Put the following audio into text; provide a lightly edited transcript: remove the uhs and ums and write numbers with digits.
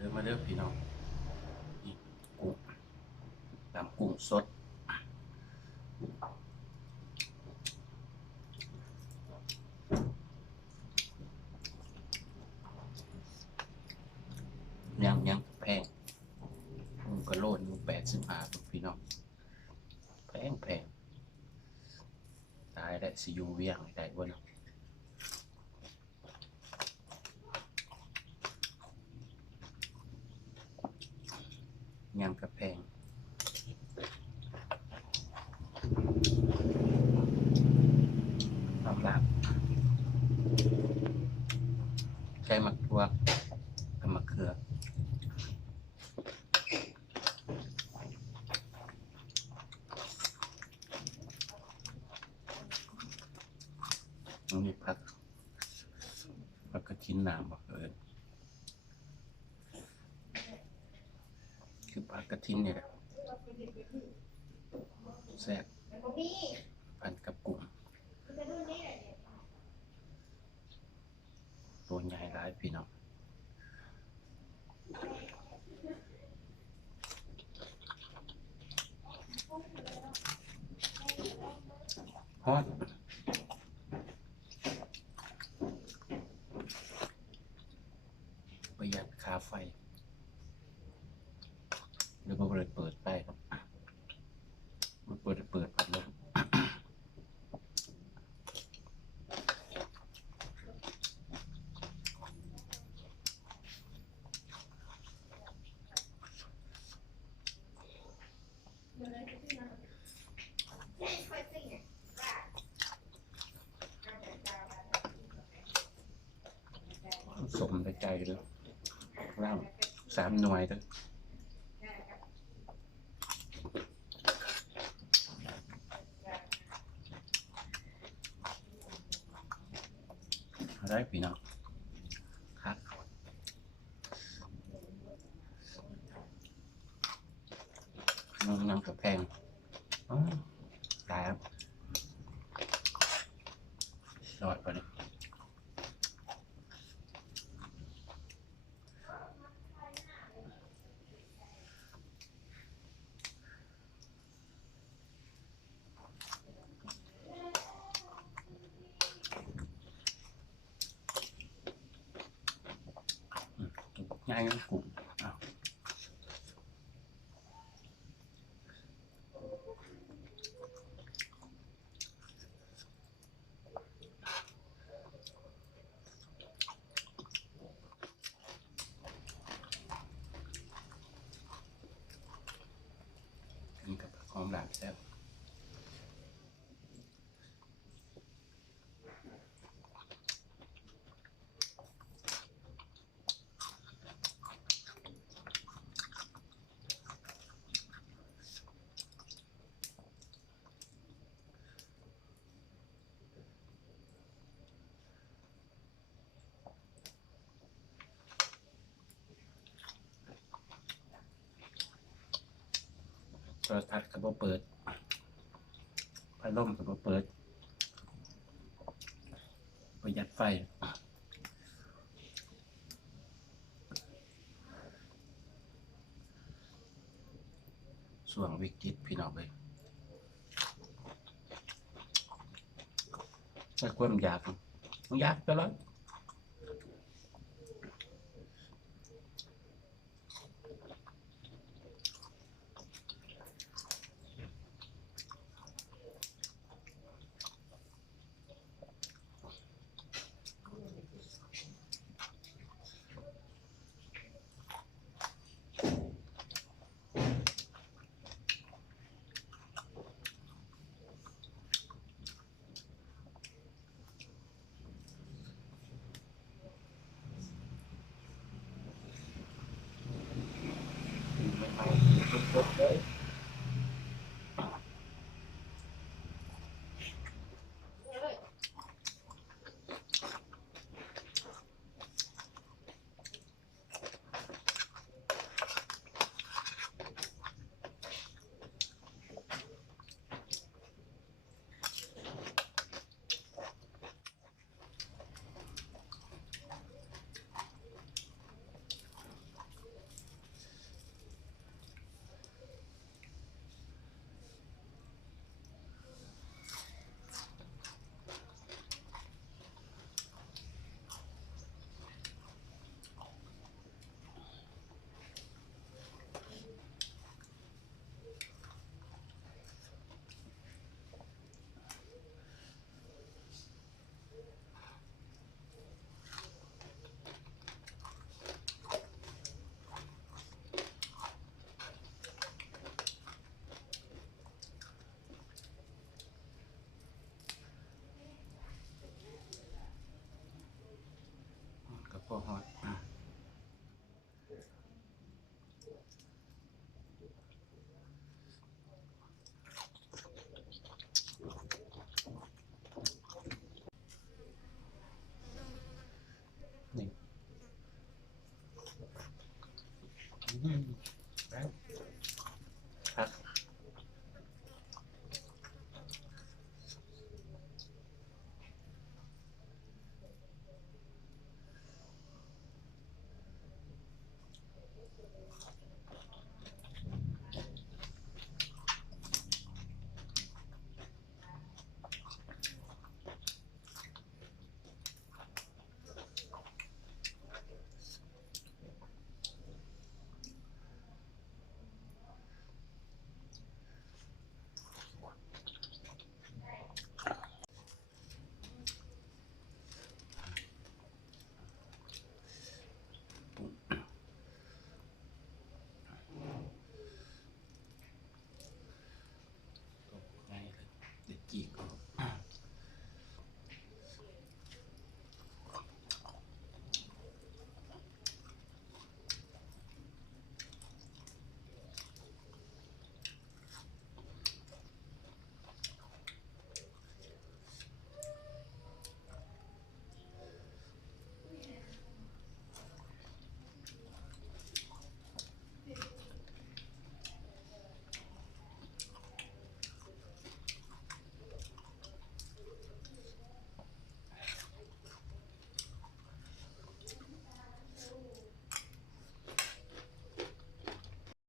เด้อมาเด้อพี่น้องนี่กุ้งตำกุ้งสดยังแพงกุ้งกระโลด85พี่น้องแพงตายและสิอยู่เวียงได้บ่เนาะยังกระแพงความลับใช้หมักทั่วกับมะเขือมันมีผักกระถินน้ำบ่คือผักกระถินนี่แหละแซ่บพันกับกุ้งตัวใหญ่หลายพี่น้องฮอตประหยัดค่าไฟแล้วก็เลยเปิดไปเปิดพัดลมสมใจเลยร่าง3 หน่วยเลยได้พี่น้องครับน้ำกับแพงตายครับรอดไปเลยง่ายกลุ่มกินกับหอมหลาบแซ่บโทรทัศน์ก็บ่เปิดพัดลมก็บ่เปิดประหยัดไฟส่วงวิกฤตพี่น้องเลยถ้าความอยากไปแล้ว